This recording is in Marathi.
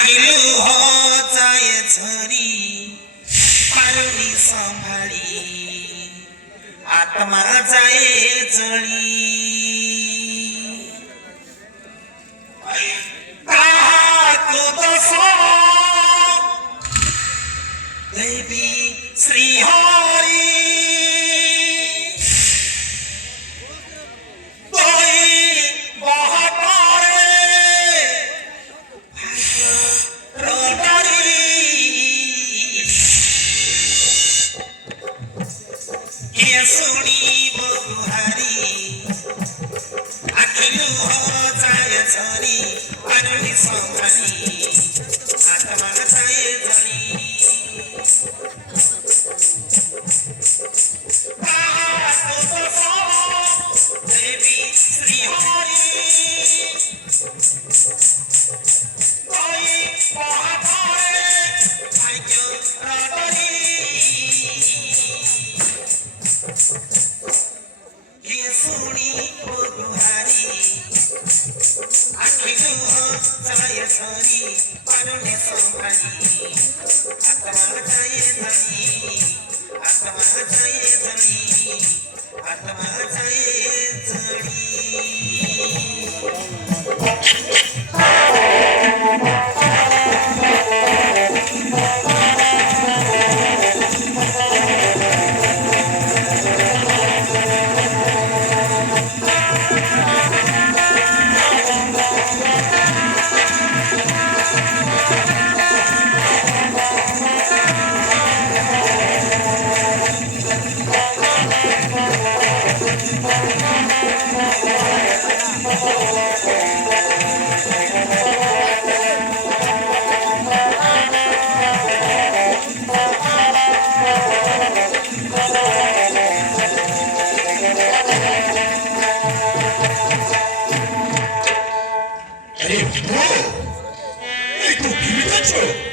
आखिल होचाय झरी पाळली सांभाळी आत्मा जाये जळी देवी श्री हरी सुनी बहुहारी अखिल होचाय झरी पाळली सांभाळी आत्मा जाये जळी देवी श्री हरी सुनी बहुहारी अखिल होचाय झरी पाळली सांभाळी आत्मा जाये जळी आत्मा जाये जळी आत्मा जाये जळी Hey, bro! Hey, tú, ¿qué me